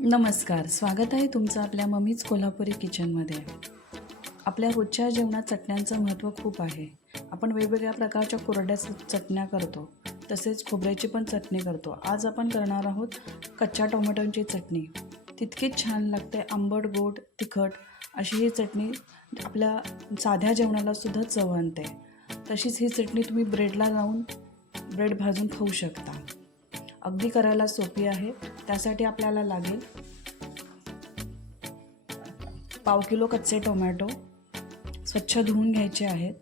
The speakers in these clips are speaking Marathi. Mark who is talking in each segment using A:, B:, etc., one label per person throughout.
A: नमस्कार स्वागत आहे तुमचं आपल्या मम्मीच कोल्हापुरी किचनमध्ये. आपल्या रोजच्या जेवणात चटण्यांचं महत्त्व खूप आहे. आपण वेगवेगळ्या प्रकारच्या कोरड्या चटण्या करतो. तसेच खोबऱ्याची पण चटणी करतो. आज आपण करणार आहोत कच्च्या टोमॅटोची चटणी. तितकीच छान लागते आंबट गोड तिखट अशी ही चटणी आपल्या साध्या जेवणालासुद्धा चव आणते. तशीच ही चटणी तुम्ही ब्रेडला लावून ब्रेड भाजून खाऊ शकता. अगदी करायला सोपी आहे. त्यासाठी आपल्याला लागेल पाव किलो कच्चे टोमॅटो. स्वच्छ धुवून घ्यायचे आहेत.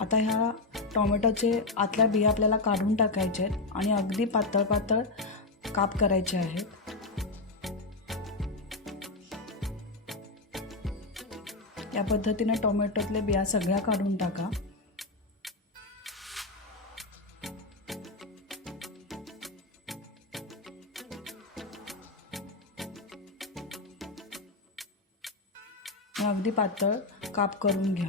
A: आता ह्या टोमॅटोचे आतल्या बिया आपल्याला काढून टाकायचे आहेत आणि अगदी पातळ पातळ काप करायचे आहेत. या पद्धतीने टोमॅटोतले बिया सगळ्या काढून टाका. अगदी पातळ काप करून घ्या.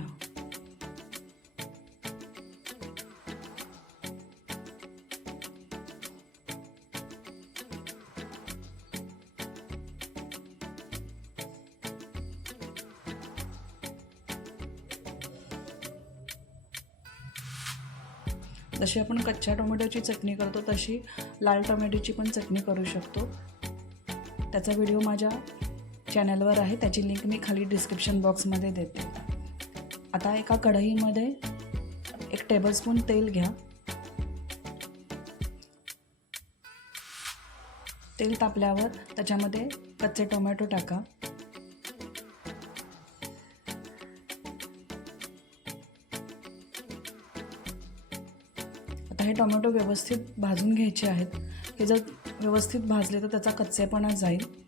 A: जशी आपण कच्च्या टोमॅटोची चटणी करतो तशी लाल टोमॅटोची पण चटणी करू शकतो. त्याचा व्हिडिओ माझ्या चॅनलवर आहे त्याची लिंक मी खाली डिस्क्रिप्शन बॉक्समध्ये देते. आता एका कढईमध्ये एक टेबलस्पून तेल घ्या. तेल तापल्यावर त्याच्यामध्ये कच्चे टोमॅटो टाका. आता हे टोमॅटो व्यवस्थित भाजून घ्यायचे आहेत. हे जर व्यवस्थित भाजले तर त्याचा कच्चेपणा जाईल.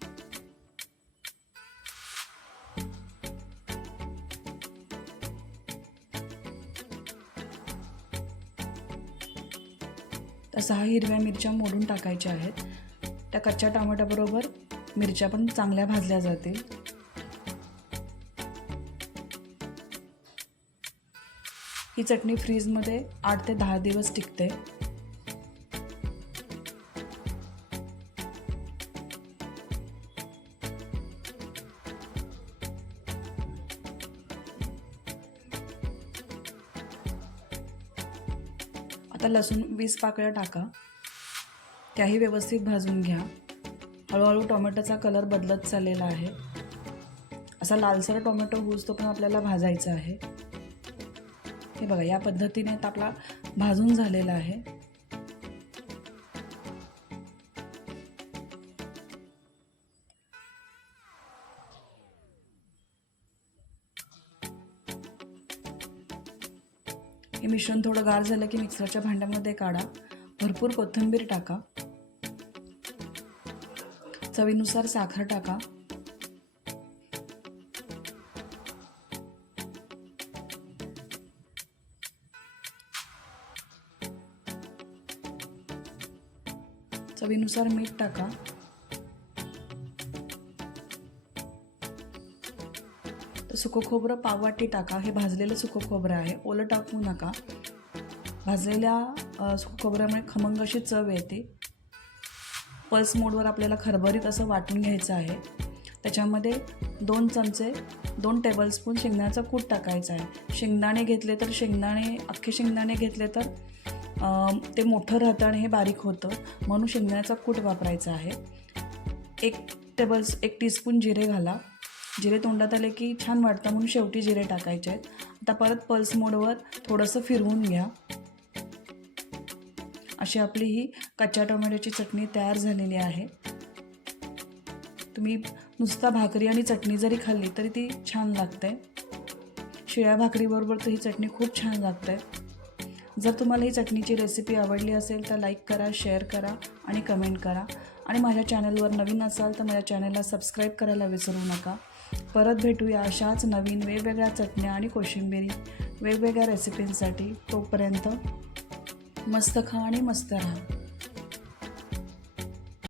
A: त्या सहा हिरव्या मिरच्या मोडून टाकायच्या आहेत. त्या कच्च्या टमाट्याबरोबर मिरच्या पण चांगल्या भाजल्या जातील. ही चटणी फ्रीजमध्ये आठ ते दहा दिवस टिकते. आता लसूण वीस पाकळ्या टाका. त्याही व्यवस्थित भाजून घ्या. हळूहळू टोमॅटोचा कलर बदलत चाललेला आहे. असा लालसर टोमॅटो होऊस तो पण आपल्याला भाजायचा आहे. हे बघा या पद्धतीने आपला भाजून झालेला आहे. हे मिश्रण थोडं गार झालं की मिक्सरच्या भांड्यामध्ये काढा. भरपूर कोथिंबीर टाका. चवीनुसार साखर टाका. चवीनुसार मीठ टाका. तर सुकं खोबरं पाववाटी टाका. हे भाजलेलं सुकं खोबरं आहे. ओलं टाकू नका. भाजलेल्या सुकं खोबऱ्यामुळे खमंग अशी चव येते. पल्स मोडवर आपल्याला खरभरीत असं वाटून घ्यायचं आहे. त्याच्यामध्ये दोन चमचे दोन टेबलस्पून शेंगदाण्याचा कूट टाकायचा आहे. शेंगदाणे घेतले तर शेंगदाणे अख्खे शेंगदाणे घेतले तर ते मोठं राहतं आणि हे बारीक होतं. म्हणून शेंगदाण्याचा कूट वापरायचा आहे. एक टेबल्स एक टीस्पून जिरे घाला. जिरे तोंडात आले की छान वाटतं म्हणून शेवटी जिरे टाकायचे आहेत. आता परत पल्स मोडवर थोडंसं फिरवून घ्या. अशी आपली ही कच्च्या टोमॅटोची चटणी तयार झालेली आहे. तुम्ही नुसता भाकरी आणि चटणी जरी खाल्ली तरी ती छान लागते. शिळ्या भाकरीबरोबर तर ही चटणी खूप छान लागते. जर तुम्हाला ही चटणीची रेसिपी आवडली असेल तर लाईक करा शेअर करा आणि कमेंट करा. आणि माझ्या चॅनलवर नवीन असाल तर माझ्या चॅनलला सबस्क्राईब करायला विसरू नका. परत भेटूया अशाच नवीन वेगवेगळ्या चटण्या आणि कोशिंबिरी वेगवेगळ्या रेसिपींसाठी तोपर्यंत मस्त खा आणि मस्त राहा.